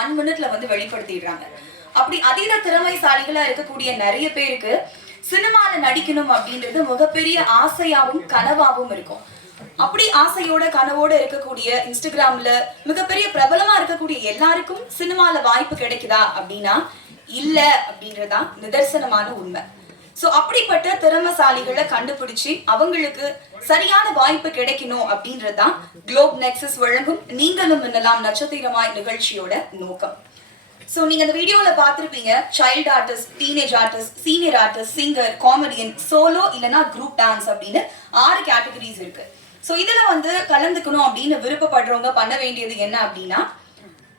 One மினிட்ல வந்து வெளிப்படுத்திடுறாங்க. அப்படி அதீத திறமைசாலிகளா இருக்கக்கூடிய நிறைய பேருக்கு சினிமால நடிக்கணும் அப்படின்றது மிகப்பெரிய ஆசையாவும் கனவாவும் இருக்கும். அப்படி ஆசையோட கனவோட இருக்கக்கூடிய இன்ஸ்டாகிராம்ல மிகப்பெரிய பிரபலமா இருக்கக்கூடிய எல்லாருக்கும் சினிமால வாய்ப்பு கிடைக்குதா அப்படின்னா இல்ல அப்படின்றதான் நிதர்சனமான உண்மை. சோ அப்படிப்பட்ட திறமசாலிகளை கண்டுபிடிச்சு அவங்களுக்கு சரியான வாய்ப்பு கிடைக்கணும் அப்படின்றதுதான் குளோப் நெக்ஸஸ் வழங்கும் நீங்களும் மின்னலாம் நட்சத்திரமாய் நிகழ்ச்சியோட நோக்கம். சோ நீங்க இந்த வீடியோல பார்த்துருப்பீங்க child artist teenage artist senior artist singer comedian solo இல்லனா குரூப் டான்ஸ் அப்படின்னு ஆறு கேட்டகரிஸ் இருக்கு. சோ இதுல வந்து கலந்துக்கணும் அப்படின்னு விருப்பப்படுறவங்க பண்ண வேண்டியது என்ன அப்படின்னா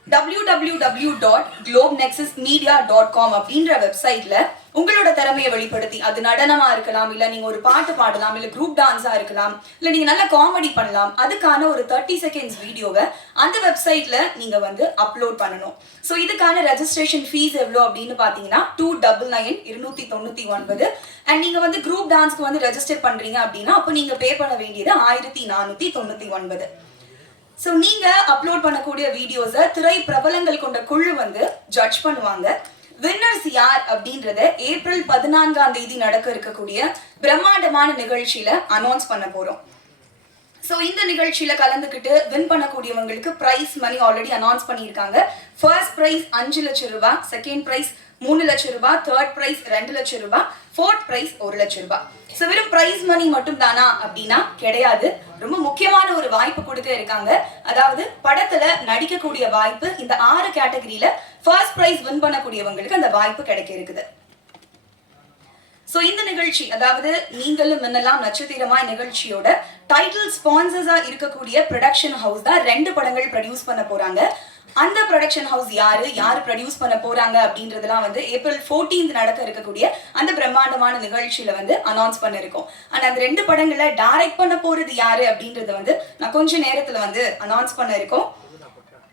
W W W dot Globe Nexus media dot com அப்படின்ற வெப்சைட்ல உங்களோட திறமையை வெளிப்படுத்தி அது நடனமா இருக்கலாம் இல்ல நீங்க ஒரு பாட்டு பாடலாம் இல்ல குரூப் டான்ஸா இருக்கலாம் இல்ல நீங்க நல்ல காமெடி பண்ணலாம் அதுக்கான ஒரு தேர்ட்டி செகண்ட்ஸ் வீடியோவை அந்த வெப்சைட்ல நீங்க வந்து அப்லோட் பண்ணணும். ஸோ இதுக்கான ரெஜிஸ்ட்ரேஷன் ஃபீஸ் எவ்வளோ அப்படின்னு பாத்தீங்கன்னா டூ டபுள் நைன் இருநூத்தி தொண்ணூத்தி ஒன்பது. அண்ட் நீங்க வந்து குரூப் டான்ஸ்க்கு வந்து ரெஜிஸ்டர் பண்றீங்க அப்படின்னா அப்போ நீங்க பே பண்ண வேண்டியது ஆயிரத்தி நானூத்தி தொண்ணூத்தி ஒன்பது. ஸோ நீங்க அப்லோட் பண்ணக்கூடிய வீடியோஸை திரை பிரபலங்கள் கொண்ட குழு வந்து ஜட்ஜ் பண்ணுவாங்க. வின்னர்ஸ் யார் அப்படின்றத ஏப்ரல் பதினான்காம் தேதி நடக்க இருக்கக்கூடிய பிரம்மாண்டமான நிகழ்ச்சியில அனௌன்ஸ் பண்ண போறோம். ஸோ இந்த நிகழ்ச்சியில கலந்துக்கிட்டு வின் பண்ணக்கூடியவங்களுக்கு பிரைஸ் மணி ஆல்ரெடி அனௌன்ஸ் பண்ணியிருக்காங்க. ஃபர்ஸ்ட் பிரைஸ் அஞ்சு லட்சம் ரூபாய் செகண்ட் பிரைஸ் மூணு லட்சம் ரூபாய் தேர்ட் பிரைஸ் ரெண்டு லட்சம் ரூபாய் ஃபோர்த் பிரைஸ் ஒரு லட்சம் ரூபாய் ஸோ வெறும் பிரைஸ் மணி மட்டும் தானா அப்படின்னா கிடையாது. ரொம்ப முக்கியமான ஒரு வாய்ப்பு கொடுக்க இருக்காங்க. அதாவது படத்துல நடிக்கக்கூடிய வாய்ப்பு இந்த ஆறு கேட்டகரியில ஃபர்ஸ்ட் பிரைஸ் வின் பண்ணக்கூடியவங்களுக்கு அந்த வாய்ப்பு கிடைக்க இருக்குது. சோ இந்த நிகழ்ச்சி அதாவது நீங்களும் முன்னெல்லாம் நட்சத்திரமாய் நிகழ்ச்சியோட டைட்டில் ஸ்பான்சர்ஸா இருக்கக்கூடிய ப்ரொடக்ஷன் ஹவுஸ் தான் ரெண்டு படங்கள் ப்ரொடியூஸ் பண்ண போறாங்க. அந்த ப்ரொடக்ஷன் ஹவுஸ் யாரு யார் ப்ரொடியூஸ் பண்ண போறாங்க அப்படின்றதெல்லாம் வந்து ஏப்ரல் 14th நடக்க இருக்கக்கூடிய அந்த பிரம்மாண்டமான நிகழ்ச்சியில வந்து அனௌன்ஸ் பண்ணிருக்கோம். அண்ட் அந்த ரெண்டு படங்களை டைரக்ட் பண்ண போறது யாரு அப்படின்றத வந்து நான் கொஞ்ச நேரத்துல வந்து அனௌன்ஸ் பண்ண இருக்கோம்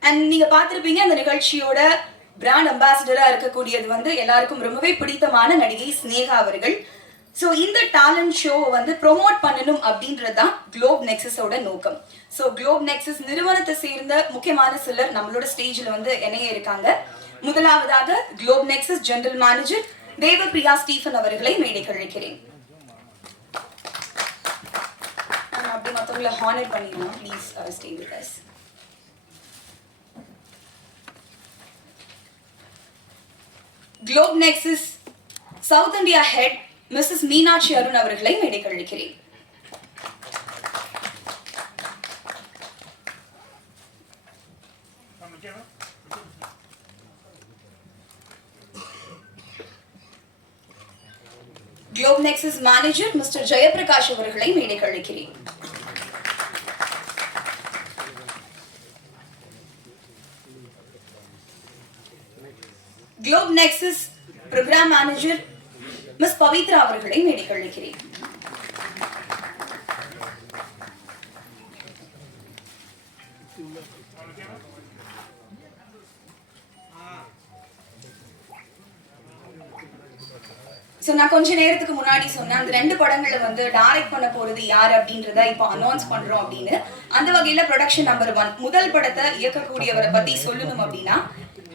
அண்ட் நீங்க பார்த்துருப்பீங்க அந்த நிகழ்ச்சியோட பிராண்ட் அம்பாசிடரா இருக்கக்கூடியது வந்து எல்லாருக்கும் ரொம்பவே பிடித்தமான நடிகை ஸ்னேகா அவர்கள். ஸோ இந்த டேலண்ட் ஷோ வந்து ப்ரோமோட் பண்ணணும் அப்படின்றது தான் குளோப் நெக்ஸஸோட நோக்கம். ஸோ குளோப் நெக்ஸஸ் நிறுவனத்தை சேர்ந்த முக்கியமான சிலர் நம்மளோட ஸ்டேஜில் வந்து இணைய இருக்காங்க. முதலாவதாக Globe Nexus general manager Devapriya Stephen அவர்களை மேடைக்கு அழைக்கிறேன். அப்படி மற்றவங்களை ஹானர் பண்ணிடலாம் please stay with us Globe Nexus south India head Mrs Meenakshi Arun அவர்களை மேடைக்கு அழைக்கிறேன் Globe Nexus manager Mr Jayaprakash அவர்களை மேடைக்கு அழைக்கிறேன் Globe Nexus programme manager Miss Pavithra அவர்களை மேடைக்கு அழைக்கிறேன் ஸோ நான் கொஞ்ச நேரத்துக்கு முன்னாடி சொன்னேன் அந்த ரெண்டு படங்களை வந்து டைரக்ட் பண்ண போறது யார் அப்படின்றத இப்போ அனௌன்ஸ் பண்றோம் அப்படின்னு. அந்த வகையில ப்ரொடக்ஷன் நம்பர் ஒன் முதல் படத்தை இயக்கக்கூடியவரை பத்தி சொல்லணும் அப்படின்னா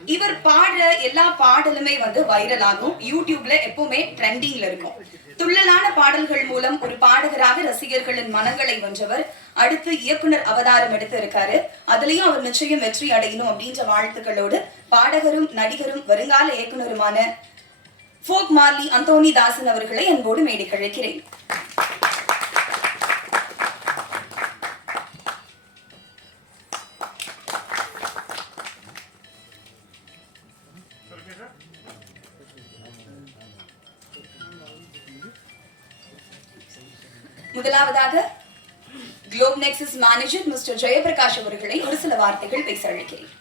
இவர் பாடுற எல்லா பாடலுமே வந்து வைரல் ஆகும் யூடியூப்ல எப்பவுமே ட்ரெண்டிங்ல இருக்கும். துள்ளலான பாடல்கள் மூலம் ஒரு பாடகராக ரசிகர்களின் மனங்களை வென்றவர் அடுத்து இயக்குனர் அவதாரம் எடுத்து இருக்காரு அதுலயும் அவர் நிச்சயம் வெற்றி அடையணும் அப்படின்ற வாழ்த்துக்களோடு பாடகரும் நடிகரும் வருங்கால இயக்குனருமான ஃபோக் மார்லி அந்தோனி தாசன் அவர்களை அன்போடு மேடை கழிக்கிறேன் முதலாவதாக Globe Nexus manager Mr Jayaprakash அவர்களை ஒரு சில வார்த்தைகள் பேச அழைக்கிறேன்.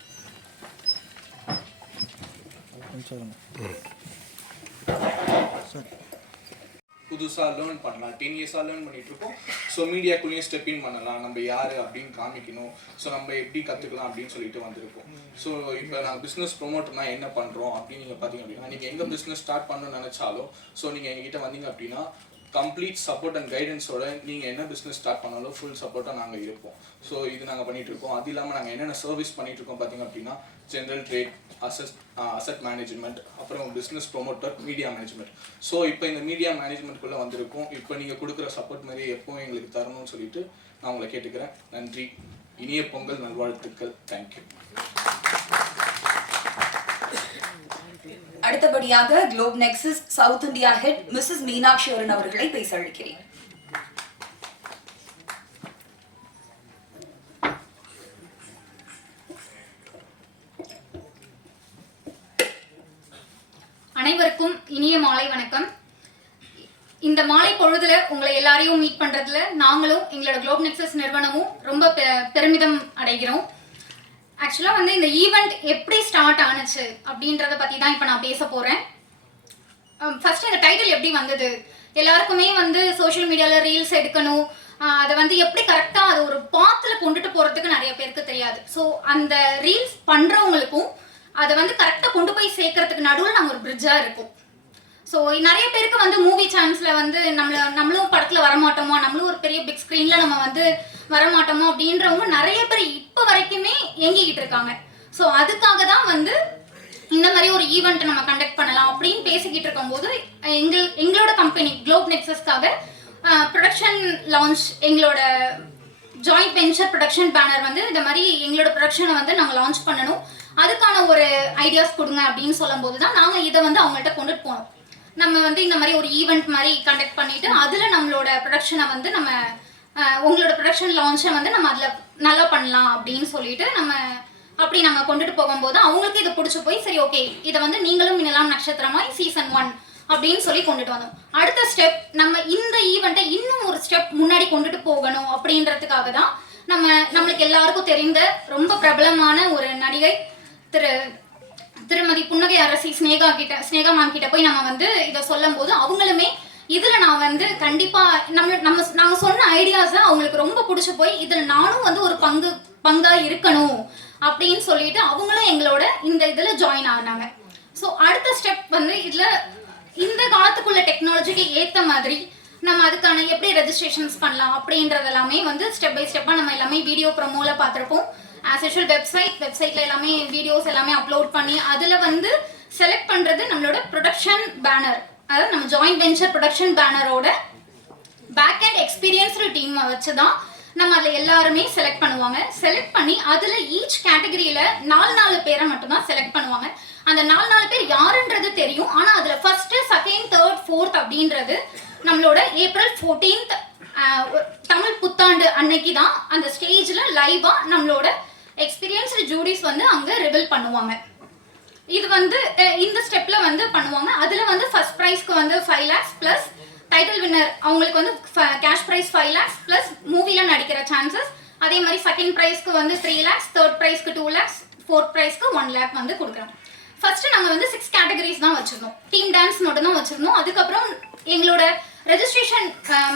புதுசாக லேர்ன் பண்ணலாம். டென் இயர்ஸாக லேர்ன் பண்ணிட்டு இருக்கோம் ஸோ மீடியாக்குள்ளேயும் ஸ்டெப் இன் பண்ணலாம். நம்ம யார் அப்படின்னு காமிக்கணும். ஸோ நம்ம எப்படி கற்றுக்கலாம் அப்படின்னு சொல்லிட்டு வந்திருக்கோம். ஸோ இப்போ நான் பிஸ்னஸ் ப்ரொமோட்டர்னா என்ன பண்ணுறோம் அப்படின்னு நீங்கள் பார்த்தீங்க அப்படின்னா நீங்கள் எங்கே பிஸ்னஸ் ஸ்டார்ட் பண்ணணும்னு நினச்சாலும் ஸோ நீங்கள் எங்ககிட்ட வந்தீங்க அப்படின்னா கம்ப்ளீட் சப்போர்ட் அண்ட் கைடன்ஸோட நீங்கள் என்ன பிஸ்னஸ் ஸ்டார்ட் பண்ணாலும் ஃபுல் சப்போர்ட்டாக நாங்கள் இருப்போம். ஸோ இது நாங்கள் பண்ணிட்டு இருக்கோம் அது இல்லாமல் நாங்கள் என்னென்ன சர்வீஸ் பண்ணிகிட்ருக்கோம் இருக்கோம் பார்த்தீங்க அப்படின்னா general trade asset asset management அப்புறம் business promoter media management so இப்போ இந்த மீடியா மேனேஜ்மெண்ட்குள்ளே வந்திருக்கோம். இப்போ நீங்கள் கொடுக்குற சப்போர்ட் மாதிரி எப்பவும் எங்களுக்கு தரணும்னு சொல்லிட்டு நான் உங்களை கேட்டுக்கிறேன். நன்றி. இனிய பொங்கல் நல்வாழ்த்துக்கள். தேங்க்யூ அடுத்தபடியாக Globe Nexus south India head Mrs Meenakshi Arun அவர்களை பேச அழைக்கிறேன். அனைவருக்கும் இனிய மாலை வணக்கம். இந்த மாலை பொழுதுல உங்களை எல்லாரையும் மீட் பண்றதுல நாங்களும் எங்களோட குளோப் நெக்ஸஸ் நிறுவனமும் ரொம்ப பெருமிதம் அடைகிறோம். ஆக்சுவலாக வந்து இந்த ஈவெண்ட் எப்படி ஸ்டார்ட் ஆனுச்சு அப்படின்றத பற்றி தான் இப்போ நான் பேச போகிறேன் ஃபர்ஸ்ட் um, இந்த டைட்டில் எப்படி வந்தது? எல்லாருக்குமே வந்து சோஷியல் மீடியாவில் ரீல்ஸ் எடுக்கணும். அதை வந்து எப்படி கரெக்டாக அது ஒரு பாத்தில் கொண்டுட்டு போகிறதுக்கு நிறைய பேருக்கு தெரியாது. ஸோ அந்த ரீல்ஸ் பண்ணுறவங்களுக்கும் அதை வந்து கரெக்டாக கொண்டு போய் சேர்க்கறதுக்கு நடுவில் நாங்கள் ஒரு பிரிட்ஜாக இருக்கும். ஸோ நிறைய பேருக்கு வந்து மூவி சான்ஸில் வந்து நம்மள நம்மளும் படத்தில் வரமாட்டோமா நம்மளும் ஒரு பெரிய பிக் ஸ்க்ரீனில் நம்ம வந்து வரமாட்டோமோ அப்படின்றவங்க நிறைய பேர் இப்போ வரைக்குமே ஏங்கிக்கிட்டு இருக்காங்க. ஸோ அதுக்காக தான் வந்து இந்த மாதிரி ஒரு ஈவெண்ட் நம்ம கண்டக்ட் பண்ணலாம் அப்படின்னு பேசிக்கிட்டு இருக்கும்போது எங்கள் எங்களோட கம்பெனி குளோப் நெக்ஸஸ்க்காக ப்ரொடக்ஷன் லான்ச் எங்களோட ஜாயிண்ட் வெஞ்சர் ப்ரொடக்ஷன் பேனர் வந்து இந்த மாதிரி எங்களோட ப்ரொடக்ஷனை வந்து நாங்கள் லான்ச் பண்ணணும். அதுக்கான ஒரு ஐடியாஸ் கொடுங்க அப்படின்னு சொல்லும்போது தான் நாங்கள் இதை வந்து அவங்கள்ட்ட கொண்டுட்டு போனோம். நம்ம வந்து இந்த மாதிரி ஒரு ஈவெண்ட் மாதிரி கண்டக்ட் பண்ணிட்டு அதில் நம்மளோட ப்ரொடக்ஷனை வந்து நம்ம உங்களோட ப்ரொடக்ஷன் லான்ச்சை வந்து நம்ம அதில் நல்லா பண்ணலாம் அப்படின்னு சொல்லிட்டு நம்ம அப்படி நாங்கள் கொண்டுட்டு போகும்போது அவங்களுக்கு இது பிடிச்சி போய் சரி ஓகே இதை வந்து நீங்களும் மின்னலாம் நட்சத்திரமாய் சீசன் ஒன் அப்படின்னு சொல்லி கொண்டுட்டு வந்தோம். அடுத்த ஸ்டெப் நம்ம இந்த ஈவெண்ட்டை இன்னும் ஒரு ஸ்டெப் முன்னாடி கொண்டுட்டு போகணும் அப்படின்றதுக்காக தான் நம்ம நம்மளுக்கு எல்லாருக்கும் தெரிந்த ரொம்ப பிரபலமான ஒரு நடிகை திரு திருமதி புன்னகை அரசி ஸ்னேகா கிட்ட ஸ்னேகா மேம் கிட்ட போய் நம்ம வந்து இதை சொல்லும் போது அவங்களுமே இதுல நான் வந்து கண்டிப்பா நம்ம நம்ம நாங்க சொன்ன ஐடியாஸ் அவங்களுக்கு ரொம்ப பிடிச்சு போய் இதுல நானும் வந்து ஒரு பங்கு பங்கா இருக்கணும் அப்படின்னு சொல்லிட்டு அவங்களும் எங்களோட இந்த இதுல ஜாயின் ஆனாங்க. ஸோ அடுத்த ஸ்டெப் வந்து இதுல இந்த காலத்துக்குள்ள டெக்னாலஜிக்கு ஏத்த மாதிரி நம்ம அதுக்கான எப்படி ரெஜிஸ்ட்ரேஷன்ஸ் பண்ணலாம் அப்படின்றது எல்லாமே வந்து ஸ்டெப் பை ஸ்டெப்பாக நம்ம எல்லாமே வீடியோ ப்ரோமோல பார்த்துருப்போம். ஆஸ் யூஷுவல் வெப்சைட் வெப்சைட்ல எல்லாமே வீடியோஸ் எல்லாமே அப்லோட் பண்ணி அதில் வந்து செலக்ட் பண்ணுறது நம்மளோட ப்ரொடக்ஷன் பேனர் அதாவது நம்ம ஜாயிண்ட் வெஞ்சர் ப்ரொடக்ஷன் பேனரோட பேக் அண்ட் எக்ஸ்பீரியன்ஸ்டு டீம் வச்சு தான் நம்ம அதில் எல்லாருமே செலக்ட் பண்ணுவாங்க. செலக்ட் பண்ணி அதில் ஈச் கேட்டகரியில் நாலு நாலு பேரை மட்டும்தான் செலக்ட் பண்ணுவாங்க. அந்த நாலு நாலு பேர் யாருன்றது தெரியும். ஆனால் அதில் ஃபர்ஸ்ட் செகண்ட் தேர்ட் ஃபோர்த் அப்படின்றது நம்மளோட ஏப்ரல் ஃபோர்டீன்த் தமிழ் புத்தாண்டு அன்னைக்கு தான் அந்த ஸ்டேஜில் லைவாக நம்மளோட எக்ஸ்பீரியன்ஸ்டு ஜூடிஸ் வந்து அங்கே ரிவில் பண்ணுவாங்க. இது வந்து இந்த ஸ்டெப்ல வந்து பண்ணுவாங்க. அதில் வந்து ஃபர்ஸ்ட் ப்ரைஸ்க்கு வந்து five lakhs plus title winner அவங்களுக்கு வந்து cash prize five lakhs plus மூவியில் நடிக்கிற சான்சஸ் அதே மாதிரி செகண்ட் ப்ரைஸ்க்கு வந்து த்ரீ லேக்ஸ் தேர்ட் ப்ரைஸ்க்கு டூ லேக்ஸ் ஃபோர்த் ப்ரைஸ்க்கு ஒன் லேக் வந்து கொடுக்குறோம் ஃபர்ஸ்ட் நாங்கள் வந்து சிக்ஸ் கேட்டகரிஸ் தான் வச்சுருந்தோம். டீம் டான்ஸ் மட்டும் தான் அதுக்கப்புறம் எங்களோட ரெஜிஸ்ட்ரேஷன்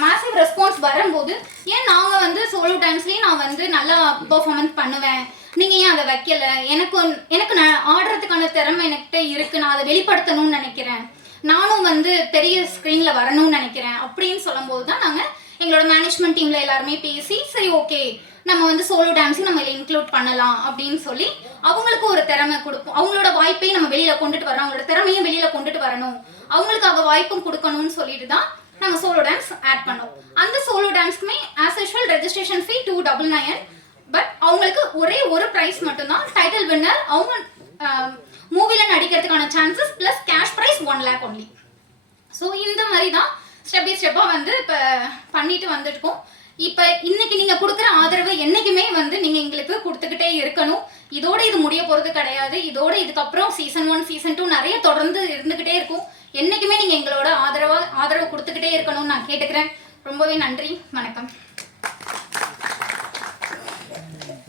மாசிவ் ரெஸ்பான்ஸ் வரும்போது ஏன் நாங்கள் வந்து சோலோ டைம்ஸ்லேயும் நான் வந்து நல்லா பர்ஃபார்மன்ஸ் பண்ணுவேன்? நீங்கள் ஏன் அதை வைக்கல? எனக்கு எனக்கு நான் ஆடுறதுக்கான திறமை என்கிட்ட இருக்குது நான் அதை வெளிப்படுத்தணும்னு நினைக்கிறேன். நானும் வந்து பெரிய ஸ்க்ரீனில் வரணும்னு நினைக்கிறேன். அப்படின்னு சொல்லும்போது தான் நாங்கள் எங்களோட மேனேஜ்மெண்ட் டீமில் எல்லாருமே பேசி சரி ஓகே நம்ம வந்து சோலோ டான்ஸையும் நம்ம இதில் இன்க்ளூட் பண்ணலாம் அப்படின்னு சொல்லி அவங்களுக்கு ஒரு திறமை கொடுப்போம். அவங்களோட வாய்ப்பையும் நம்ம வெளியில் கொண்டுட்டு வரணும் அவங்களோட திறமையும் வெளியில் கொண்டுட்டு வரணும். அவங்களுக்காக வாய்ப்பும் கொடுக்கணும்னு சொல்லிட்டு தான் நாங்கள் சோலோ டான்ஸ் ஆட் பண்ணோம். அந்த solo டான்ஸ்க்குமே as usual registration fee two double nine but அவங்களுக்கு ஒரே ஒரு ப்ரைஸ் மட்டும்தான். டைட்டில் வின்னர் அவங்க um, மூவியில் நடிக்கிறதுக்கான chances plus cash prize one lakh only so இந்த மாதிரி தான் ஸ்டெப் பை ஸ்டெப்பாக வந்து இப்போ பண்ணிட்டு வந்துட்டுருக்கோம். இப்போ இன்னைக்கு நீங்கள் கொடுக்குற ஆதரவு என்றைக்குமே வந்து நீங்கள் எங்களுக்கு கொடுத்துக்கிட்டே இருக்கணும். இதோட இது முடிய போகிறது கிடையாது. இதோட இதுக்கப்புறம் சீசன் ஒன் சீசன் டூ நிறைய தொடர்ந்து இருந்துக்கிட்டே இருக்கும். என்றைக்குமே நீங்கள் எங்களோட ஆதரவாக ஆதரவு கொடுத்துக்கிட்டே இருக்கணும்னு நான் கேட்டுக்கிறேன். ரொம்பவே நன்றி. வணக்கம்.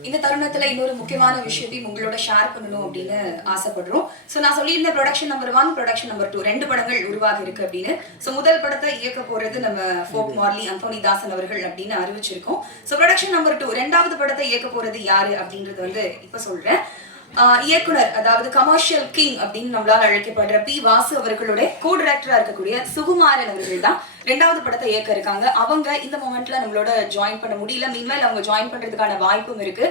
இந்த தருணத்துல இன்னொரு முக்கியமான விஷயத்தையும் உங்களோட ஷேர் பண்ணணும் அப்படின்னு ஆசைப்படுறோம். சோ நான் சொல்லியிருந்த production number one production number two ரெண்டு படங்கள் உருவாகி இருக்கு அப்படின்னு. சோ முதல் படத்தை இயக்க போறது நம்ம ஃபோக் மார்லி அந்தோனி தாசன் அவர்கள் அப்படின்னு அறிவிச்சிருக்கோம். சோ ப்ரொடக்ஷன் நம்பர் டூ ரெண்டாவது படத்தை இயக்க போறது யாரு அப்படின்றது வந்து இப்ப சொல்றேன். இயக்குனர் அதாவது கமர்ஷியல் கிங் அப்படின்னு நம்மளால அழைக்கப்படுற பி வாசு அவர்களுடைய கோ டைரக்டரா இருக்கக்கூடிய சுகுமாரன் அவர்கள் தான் ரெண்டாவது படத்தை இயக்க இருக்காங்க. அவங்க இந்த மொமெண்ட்ல நம்மளோட ஜாயின் பண்ண முடியல. மீன்வேல் அவங்க ஜாயின் பண்றதுக்கான வாய்ப்பும் இருக்கு.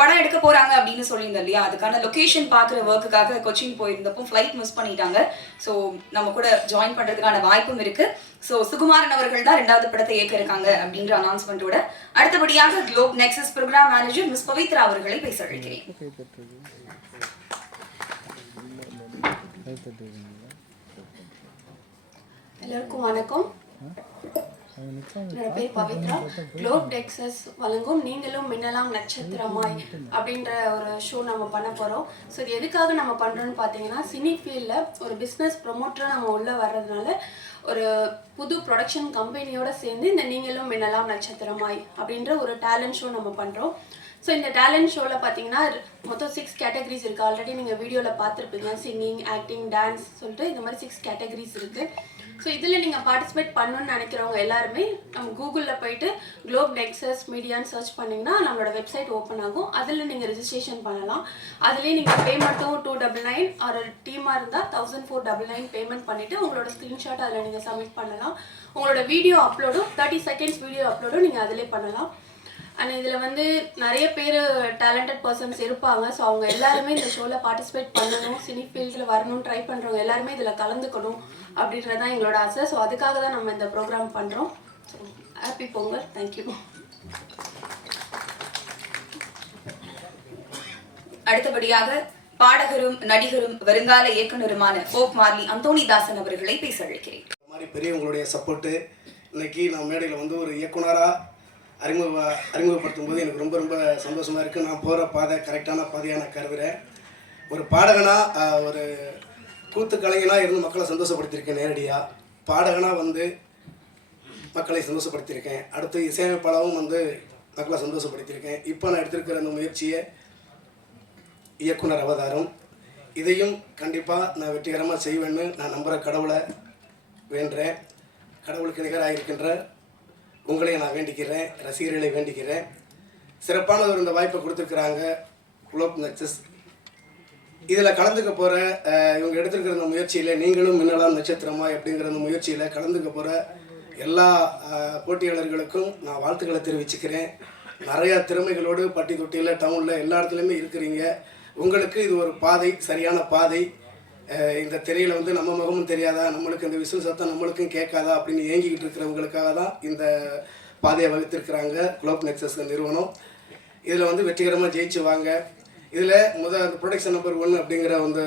படம் எடுக்க போறாங்க அப்படின்னு சொல்லியிருந்தோம் இல்லையா? அதுக்கான லொகேஷன் பாக்குற ஒர்க்குக்காக கொச்சின் போயிருந்தப்போ ஃபிளைட் மிஸ் பண்ணிட்டாங்க. ஸோ நம்ம கூட ஜாயின் பண்றதுக்கான வாய்ப்பும் இருக்கு. ஸோ சுகுமாரன் அவர்கள் தான் ரெண்டாவது படத்தை இயக்க இருக்காங்க அப்படின்ற அனௌன்ஸ்மெண்ட்டோட அடுத்தபடியாக Globe Nexus programme manager Miss Pavithra அவர்களை பேச அழைக்கிறேன் எல்லாருக்கும் வணக்கம். பேர் பவித்ரா குளோப் டெக்ஸஸ் வழங்கும் நீங்களும் மின்னலாம் நட்சத்திரமாய் அப்படின்ற ஒரு ஷோ நம்ம பண்ண போகிறோம் ஸோ இது எதுக்காக நம்ம பண்ணுறோன்னு பார்த்தீங்கன்னா சினி ஃபீல்டில் ஒரு பிஸ்னஸ் ப்ரொமோட்டராக நம்ம உள்ளே வர்றதுனால ஒரு புது ப்ரொடக்ஷன் கம்பெனியோட சேர்ந்து இந்த நீங்களும் மின்னலாம் நட்சத்திரமாய் அப்படின்ற ஒரு டேலண்ட் ஷோ நம்ம பண்ணுறோம் ஸோ இந்த டேலண்ட் ஷோவில் பார்த்தீங்கன்னா மொத்தம் சிக்ஸ் கேட்டகரிஸ் இருக்குது ஆல்ரெடி நீங்கள் வீடியோவில் பார்த்துருப்பீங்க. சிங்கிங் ஆக்டிங் டான்ஸ் சொல்லிட்டு இந்த மாதிரி சிக்ஸ் கேட்டகரிஸ் இருக்குது ஸோ இதில் நீங்கள் பார்ட்டிசிபேட் பண்ணணும்னு நினைக்கிறவங்க எல்லாருமே நம்ம கூகுளில் போயிட்டு குளோப் நெக்ஸஸ் மீடியான்னு சர்ச் பண்ணிங்கன்னா நம்மளோட வெப்சைட் ஓப்பன் ஆகும். அதில் நீங்கள் ரிஜிஸ்ட்ரேஷன் பண்ணலாம். அதுலேயே நீங்கள் பேமெண்ட்டும் டூ டபுள் நைன் ஒரு டீமாக இருந்தால் thousand four double nine payment பண்ணிவிட்டு உங்களோட ஸ்க்ரீன்ஷாட் அதில் நீங்கள் சப்மிட் பண்ணலாம். உங்களோட வீடியோ அப்லோடும் தேர்ட்டி செகண்ட்ஸ் வீடியோ அப்லோடும் நீங்கள் அதிலே பண்ணலாம். அண்ட் இதில் வந்து நிறைய பேர் டேலண்டட் பர்சன்ஸ் இருப்பாங்க. ஸோ அவங்க எல்லாருமே இந்த ஷோவில் பார்ட்டிசிபேட் பண்ணணும். சினி ஃபீல்டில் வரணும் ட்ரை பண்ணுறவங்க எல்லாருமே இதில் கலந்துக்கணும். அப்படின்றது தான் எங்களோட ஆசை. ஸோ அதுக்காக தான் நம்ம இந்த ப்ரோக்ராம் பண்ணுறோம் ஸோ ஹாப்பி பொங்கல். தேங்க்யூ அடுத்தபடியாக பாடகரும் நடிகரும் வருங்கால இயக்குனருமான போப் மார்லி அந்தோணி தாசன் அவர்களை பேச அழைக்கிறேன். மாதிரி பெரியவங்களுடைய சப்போர்ட்டு இன்னைக்கு நான் மேடையில் வந்து ஒரு இயக்குனராக அறிமுக அறிமுகப்படுத்தும் போது எனக்கு ரொம்ப ரொம்ப சந்தோஷமாக இருக்குது நான் போகிற பாதை கரெக்டான பாதையாக நான் கருதுகிறேன் ஒரு பாடகனாக ஒரு கூத்து கலைஞனாக இருந்து மக்களை சந்தோஷப்படுத்தியிருக்கேன் நேரடியாக பாடகனாக வந்து மக்களை சந்தோஷப்படுத்தியிருக்கேன். அடுத்து இசையமைப்பாளரும் வந்து மக்களை சந்தோஷப்படுத்தியிருக்கேன். இப்போ நான் எடுத்திருக்கிற அந்த முயற்சியை இயக்குனர் அவதாரம். இதையும் கண்டிப்பாக நான் வெற்றிகரமாக செய்வேன்னு நான் நம்புகிற கடவுளை வேண்டுறேன் கடவுளுக்கு நிகராக இருக்கின்ற உங்களை நான் வேண்டிக்கிறேன். ரசிகர்களை வேண்டிக்கிறேன். சிறப்பான ஒரு இந்த வாய்ப்பை கொடுத்துருக்குறாங்க குளோப் நக்சஸ் இதில் கலந்துக்க போகிற இவங்க எடுத்துருக்கிற அந்த முயற்சியில் நீங்களும் மின்னலாம் நட்சத்திரமா அப்படிங்கிற அந்த முயற்சியில் கலந்துக்க போகிற எல்லா போட்டியாளர்களுக்கும் நான் வாழ்த்துக்களை தெரிவிச்சுக்கிறேன். நிறையா திறமைகளோடு பட்டி தொட்டியில் டவுனில் எல்லா இடத்துலையுமே இருக்கிறீங்க. உங்களுக்கு இது ஒரு பாதை சரியான பாதை. இந்த திரையில் வந்து நம்ம முகமும் தெரியாதா? நம்மளுக்கு இந்த விசில் சத்தம் நம்மளுக்கும் கேட்காதா? அப்படின்னு ஏங்கிக்கிட்டு இருக்கிறவங்களுக்காக தான் இந்த பாதையை வகுத்திருக்கிறாங்க குளோப் நெக்ஸஸ் நிறுவனம். இதில் வந்து வெற்றிகரமாக ஜெயிச்சு வாங்க. இதில் முதல் அந்த ப்ரொடக்ஷன் நம்பர் ஒன் அப்படிங்கிற அந்த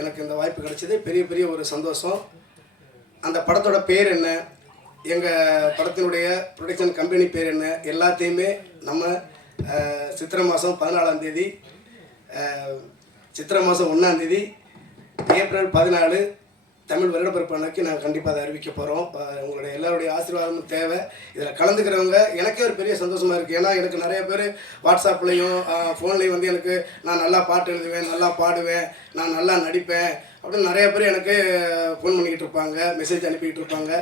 எனக்கு இந்த வாய்ப்பு கிடைச்சது. பெரிய பெரிய ஒரு சந்தோஷம். அந்த படத்தோட பேர் என்ன? எங்கள் படத்தினுடைய ப்ரொடக்ஷன் கம்பெனி பேர் என்ன? எல்லாத்தையுமே நம்ம சித்திரை மாதம் பதினாலாம் தேதி சித்திரை மாதம் ஒன்றாம் தேதி ஏப்ரல் பதினாலு தமிழ் வருடப்பிறப்பு அன்னைக்கு நாங்கள் கண்டிப்பாக அதை அறிவிக்க போகிறோம் உங்களுடைய எல்லாருடைய ஆசீர்வாதமும் தேவை. இதில் கலந்துக்கிறவங்க எனக்கே ஒரு பெரிய சந்தோஷமாக இருக்குது ஏன்னா எனக்கு நிறைய பேர் வாட்ஸ்அப்லேயும் ஃபோன்லேயும் வந்து எனக்கு நான் நல்லா பாட்டு எழுதுவேன் நல்லா பாடுவேன் நான் நல்லா நடிப்பேன் அப்படின்னு நிறைய பேர் எனக்கு ஃபோன் பண்ணிக்கிட்டு இருப்பாங்க மெசேஜ் அனுப்பிக்கிட்டு இருப்பாங்க.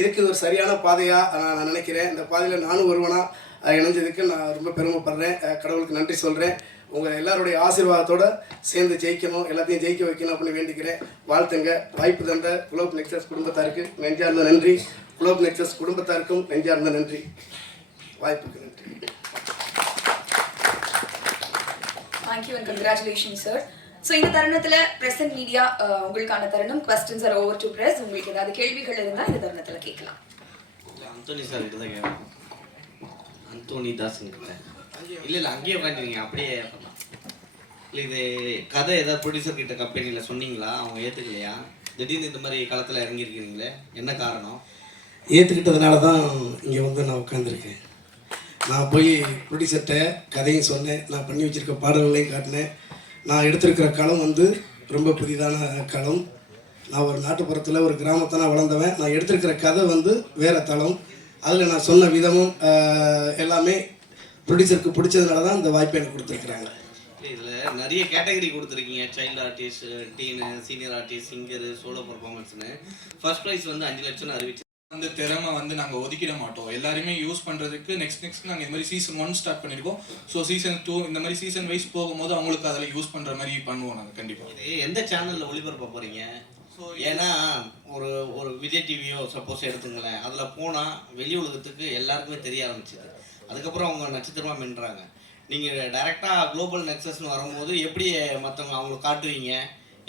இதுக்கு இது ஒரு சரியான பாதையாக நான் நினைக்கிறேன். இந்த பாதையில் நானும் ஒருவனாக இணைஞ்சதுக்கு நான் ரொம்ப பெருமைப்படுறேன். கடவுளுக்கு நன்றி சொல்கிறேன் உங்கள் எல்லாருடைய ஆசீர்வாதத்தோட சேர்ந்து ஜெயிக்கணும் எல்லாத்தையும் ஜெயிக்க வைக்கணும் அப்படின்னு வேண்டிக்கிறேன். வாழ்த்துங்க. வாய்ப்பு தந்த குளோப் நெக்ஸஸ் குடும்பத்தாருக்கு நெஞ்சார்ந்த நன்றி. குளோப் நெக்ஸஸ் குடும்பத்தாருக்கும் நெஞ்சார்ந்த நன்றி. வாய்ப்புக்கு நன்றி. Thank you and congratulation sir so இந்த தருணத்துல பிரசன்ட் மீடியா உங்களுக்கான தருணம் questions are over to press உங்களுக்கு ஏதாவது கேள்விகள் இருந்தால் இந்த தருணத்துல கேட்கலாம். அந்தோனி சார் கிட்ட தான் கேட்கணும். அந்தோனி கிட்ட இல்லை இல்லை அங்கேயே உட்காந்துருங்க அப்படியே பண்ணலாம் இல்லை இது கதை ஏதாவது ப்ரொடியூசர் கிட்ட கம்பெனியில் சொன்னீங்களா? அவங்க ஏற்றுக்கலையா திடீர்னு இந்த மாதிரி களத்தில் இறங்கியிருக்கிறீங்களே என்ன காரணம்? ஏற்றுக்கிட்டதுனால தான் இங்கே வந்து நான் உட்காந்துருக்கேன் நான் போய் ப்ரொடியூசர்கிட்ட கதையும் சொன்னேன். நான் பண்ணி வச்சிருக்க பாடல்களையும் காட்டினேன். நான் எடுத்திருக்கிற களம் வந்து ரொம்ப புதிதான களம். நான் ஒரு நாட்டுப்புறத்தில் ஒரு கிராமத்தில் நான் வளர்ந்தவன். நான் எடுத்திருக்கிற கதை வந்து வேறு தளம். அதில் நான் சொன்ன விதமும் எல்லாமே ப்ரொடியூசருக்கு பிடிச்சதுனால தான் இந்த வாய்ப்பை எனக்கு கொடுத்துருக்குறாங்க. இதில் நிறைய கேட்டகரி கொடுத்துருக்கீங்க. Child artist teen senior artist singer solo பர்ஃபார்மன்ஸ்னு first prize வந்து அஞ்சு லட்சம்னு அறிவிச்சு அந்த திறமை வந்து நாங்கள் ஒதுக்கிட மாட்டோம். எல்லாருமே யூஸ் பண்ணுறதுக்கு நெக்ஸ்ட் நெக்ஸ்ட் நாங்கள் இந்த மாதிரி சீசன் ஒன் ஸ்டார்ட் பண்ணியிருக்கோம் ஸோ சீசன் டூ இந்த மாதிரி சீசன் வைஸ் போகும்போது அவங்களுக்கு அதில் யூஸ் பண்ணுற மாதிரி பண்ணுவோம் நாங்கள் கண்டிப்பாக இது எந்த சேனலில் ஒளிபரப்ப போகிறீங்க ஸோ ஏன்னா ஒரு ஒரு விஜய் டிவியோ சப்போஸ் எடுத்துங்களேன். அதில் போனால் வெளி உலகத்துக்கு எல்லாருக்குமே தெரிய ஆரம்பிச்சுது. அதுக்கப்புறம் அவங்க நட்சத்திரமாக மின்றாங்க நீங்கள் டைரெக்டாக குளோபல் நெக்ஸஸ்னு வரும்போது எப்படி மற்றவங்க அவங்களுக்கு காட்டுவீங்க?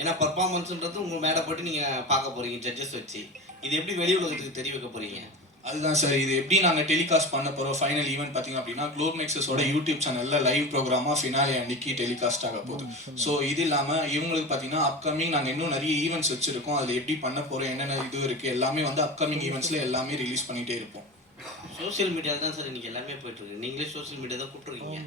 ஏன்னா பர்ஃபார்மன்ஸுன்றது உங்கள் மேடை போட்டு நீங்கள் பார்க்க போகிறீங்க ஜட்ஜஸ் வச்சு. இது எப்படி வெளி உலகத்துக்கு தெரிய வைக்க போகிறீங்க அதுதான் சார் இது எப்படி நாங்கள் டெலிகாஸ்ட் பண்ண போகிறோம் ஃபைனல் ஈவெண்ட் பார்த்தீங்க அப்படின்னா க்ளோப் நெக்ஸஸோட யூடியூப் சேனலில் லைவ் ப்ரோக்ராமாக ஃபினாலே அன்னைக்கு டெலிகாஸ்ட் ஆக போகுது. ஸோ இது இல்லாமல் இவங்களுக்கு பார்த்தீங்கன்னா அப்கமிங் நாங்கள் இன்னும் நிறைய ஈவெண்ட்ஸ் வச்சுருக்கோம். அதில் எப்படி பண்ண போகிறோம் என்னென்ன இது இருக்குது எல்லாமே வந்து அப்கமிங் ஈவெண்ட்ஸில் எல்லாமே ரிலீஸ் பண்ணிகிட்டே இருப்போம். சோஷியல் மீடியாவில் தான் சார் இன்னைக்கு எல்லாமே போயிட்டு இருக்கு நீங்களே சோஷியல் மீடியா தான் கூப்பிட்டுருக்கீங்க.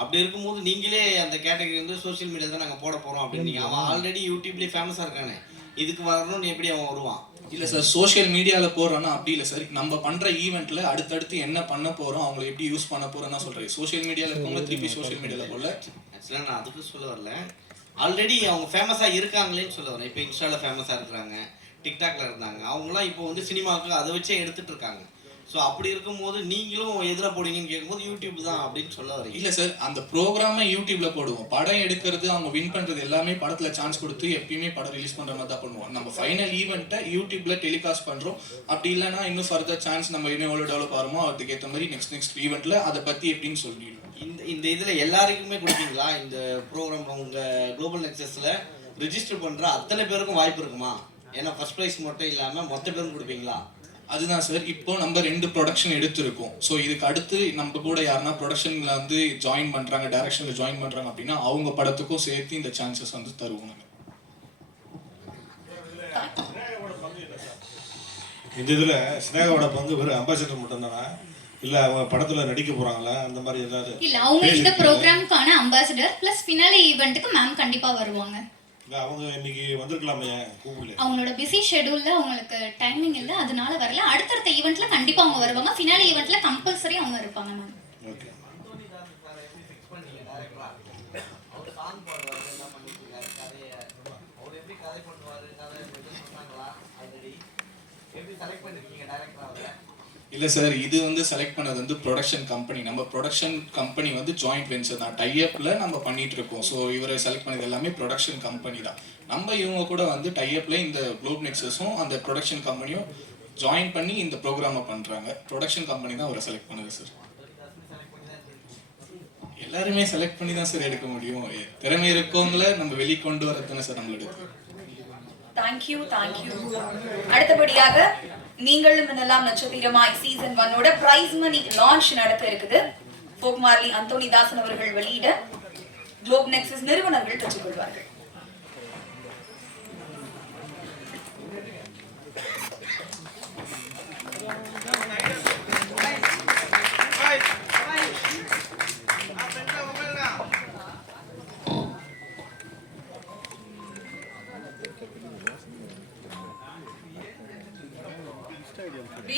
அப்படி இருக்கும்போது நீங்களே அந்த கேட்டகரி வந்து சோஷியல் மீடியா தான் நாங்கள் போட போகிறோம் அப்படின்னு அவன் ஆல்ரெடி யூடியூப்லேயே ஃபேமஸாக இருக்கானே. இதுக்கு வரணும்னு எப்படி அவன் வருவான்? இல்லை சார் சோஷியல் மீடியாவில் போடுறோன்னா அப்படி இல்லை சார் நம்ம பண்ணுற ஈவெண்ட்டில் அடுத்தடுத்து என்ன பண்ண போகிறோம் அவங்களை எப்படி யூஸ் பண்ண போகிறோம் தான் சொல்கிறேன் சோஷியல் மீடியாவில் இருக்கவங்க திருப்பி சோஷியல் மீடியாவில் போடல. ஆக்சுவலாக நான் அதுக்கு சொல்ல வரல. ஆல்ரெடி அவங்க ஃபேமஸாக இருக்காங்களேன்னு சொல்ல வரேன். இப்போ இன்ஸ்டாவில் ஃபேமஸாக இருக்கிறாங்க டிக்டாக்ல இருந்தாங்க. அவங்களாம் இப்போ வந்து சினிமாவுக்கு அதை வச்சே எடுத்துட்டு இருக்காங்க. ஸோ அப்படி இருக்கும்போது நீங்களும் எதில் போடுவீங்கன்னு கேட்கும்போது யூடியூப் தான் அப்படின்னு சொல்ல வரீங்க. இல்ல சார் அந்த ப்ரோக்ராமை யூடியூப்ல போடுவோம். படம் எடுக்கிறது அவங்க வின் பண்றது எல்லாமே படத்துல சான்ஸ் கொடுத்து எப்பயுமே படம் ரிலீஸ் பண்ற மாதிரி தான் பண்ணுவோம். நம்ம ஃபைனல் ஈவெண்ட்டை யூடியூப்ல டெலிகாஸ்ட் பண்றோம். அப்படி இல்லைன்னா இன்னும் ஃபர்தர் சான்ஸ் நம்ம இன்னும் எவ்வளவு டெவலப் ஆகிறோமோ அதுக்கு ஏற்ற மாதிரி நெக்ஸ்ட் நெக்ஸ்ட் ஈவெண்ட்ல அதை பத்தி எப்படின்னு சொல்லிடுவோம். இந்த இந்த இதில் எல்லாருக்குமே கொடுப்பீங்களா? இந்த ப்ரோக்ராம் உங்கள் குளோபல் நெக்ஸஸில் ரிஜிஸ்டர் பண்ணுற அத்தனை பேருக்கும் வாய்ப்பு இருக்குமா? ஏன்னா ஃபர்ஸ்ட் ப்ரைஸ் மட்டும் இல்லாமல் மொத்த பேரும் கொடுப்பீங்களா? அதுதான் சார் இப்போ நம்ம ரெண்டு ப்ரொடக்ஷன் எடுத்திருக்கோம். ஸோ இதுக்கு அடுத்து நம்ம கூட யாருன்னா ப்ரொடக்ஷன்ல வந்து ஜாயின் பண்றாங்க டைரக்ஷன்ல ஜாயின் பண்றாங்க அப்படின்னா அவங்க படத்துக்கும் சேர்த்து இந்த சான்சஸ் வந்து தருவோம் நாங்க. இந்த இதில் சினேகாவோட பங்கு வெறும் அம்பாசிடர் மட்டும்தானா? இல்லை அவங்க படத்தில் நடிக்க போகிறாங்களா அந்த மாதிரி ஏதாவது இல்ல அவங்க இந்த? ப்ரோக்ராம்க்கான அம்பாசிடர் பிளஸ் ஃபினாலே ஈவெண்ட்டுக்கு மேம் கண்டிப்பா வருவாங்க. அவங்க இன்னைக்கு வந்திருக்கலாமே கூகுளில். அவங்களோட பிஸி ஷெடியூல்ல அவங்களுக்கு டைமிங் இல்லை அதனால வரல. அடுத்தடுத்த ஈவெண்ட்ல கண்டிப்பா அவங்க வருவாங்க. ஃபினாலே ஈவெண்ட்ல கம்பல்சரி அவங்க இருப்பாங்க மேம் ஓகே இல்லை சார் இது வந்து செலக்ட் பண்ணது வந்து ப்ரொடக்ஷன் கம்பெனி நம்ம ப்ரொடக்ஷன் கம்பெனி வந்து ஜாயிண்ட் வெஞ்சர் தான். டைஅப்பில் நம்ம பண்ணிட்டு இருக்கோம். ஸோ இவரை செலக்ட் பண்ணது எல்லாமே ப்ரொடக்ஷன் கம்பெனி தான். நம்ம இவங்க கூட வந்து டைஅப்பில் இந்த குளோப் நெக்ஸஸும் அந்த ப்ரொடக்ஷன் கம்பெனியும் ஜாயின் பண்ணி இந்த ப்ரோக்ராமை பண்ணுறாங்க ப்ரொடக்ஷன் கம்பெனி தான் அவரை செலக்ட் பண்ணுது சார் எல்லாருமே செலக்ட் பண்ணி தான் சார் எடுக்க முடியும். திறமை இருக்கவங்கள நம்ம வெளிக்கொண்டு வரது தானே சார் நம்மளோட தேங்க்யூ தேங்க்யூ அடுத்தபடியாக நீங்களும் என்னெல்லாம் நட்சத்திரமாய் சீசன் ஒன்னோட பிரைஸ் மணி லான்ச் நடக்க இருக்குது. போக்மார்லி அந்தோனி தாசன் அவர்கள் வெளியிட குளோப் நெக்ஸஸ் நிறுவனங்கள் பெற்றுக்கொள்வார்கள்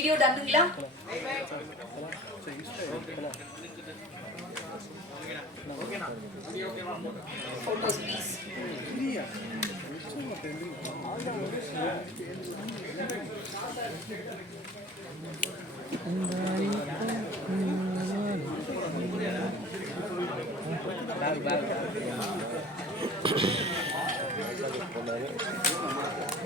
வீடியோ டன்னுங்களா போட்டோஸ் ப்ளீஸ்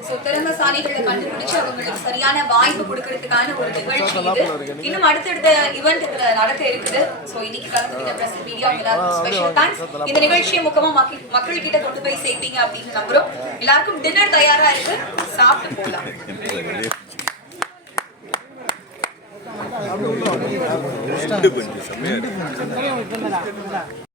ஸோ திறமைசாலிகளை கண்டுபிடிச்சு அவங்களுக்கு சரியான வாய்ப்பு கொடுக்கறதுக்கான ஒரு நிகழ்ச்சி இது. இன்னும் அடுத்தடுத்த ஈவெண்ட் இதுல நடக்க இருக்குது. ஸோ இன்னைக்கு கலந்துக்கிட்ட பிரஸ் மீடியா எல்லாருக்கும் ஸ்பெஷல் தேங்க்ஸ் இந்த நிகழ்ச்சியை முக்கியமா மக்கள் மக்கள் கிட்ட கொண்டு போய் சேர்ப்பீங்க அப்படின்னு நம்புறோம். எல்லாருக்கும் டின்னர் தயாரா இருக்கு. சாப்பிட்டு போகலாம் ரெண்டு கொஞ்சம் செம்மையா இருக்கு.